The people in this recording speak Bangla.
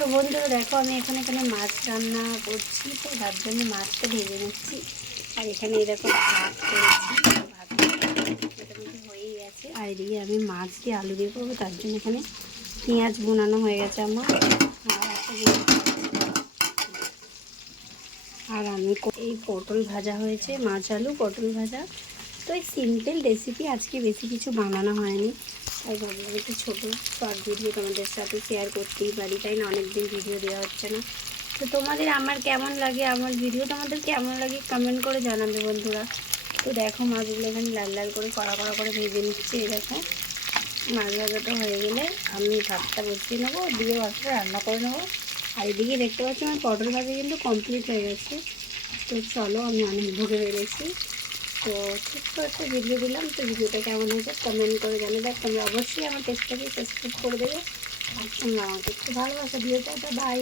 তো বন্ধুরা দেখো, আমি এখানে এখানে মাছ রান্না করছি তো, তার জন্য মাছটা ভেজে নিচ্ছি। আর এখানে এরকম ভাত করেছি, ভাত মোটামুটি হয়েই গেছে। আর এদিকে আমি মাছ দিয়ে আলু দিয়ে করব, তার জন্য এখানে পেঁয়াজ বোনানো হয়ে গেছে আমার। আর আমি এই পটল ভাজা হয়েছে, মাছ আলু, পটল ভাজা। তো এই সিম্পল রেসিপি, আজকে বেশি কিছু বানানো হয়নি। তাই ভাবলাম একটু ছোটো শর্ট ভিডিও তোমাদের সাথে শেয়ার করতেই পারি, তাই না? অনেকদিন ভিডিও দেওয়া হচ্ছে না। তো তোমাদের আমার কেমন লাগে, আমার ভিডিও তোমাদের কেমন লাগে কমেন্ট করে জানাবে বন্ধুরা। তো দেখো মাছগুলো এখানে লাল লাল করে, কড়া কড়া করে ভেজে নিচ্ছি দেখো। মাছ ভাজাটা হয়ে গেলে আমি ভাতটা বসিয়ে নেব, দিয়ে ভাতটা রান্না করে নেব। আর এদিকে দেখতে পাচ্ছি আমার পটল ভাজা কিন্তু কমপ্লিট হয়ে গেছে। তো চলো আমি অনেক ভোগে বেড়েছি তো ছোট্ট একটা ভিডিও দিলাম। তো ভিডিওটা কেমন হয়েছে কমেন্ট করে জানাবে দেখ তোমরা অবশ্যই আমার পেজটাকে সাবস্ক্রাইব করে দেবে। আর তোমরা আমাকে একটু ভালোবাসা দিও। Tata bye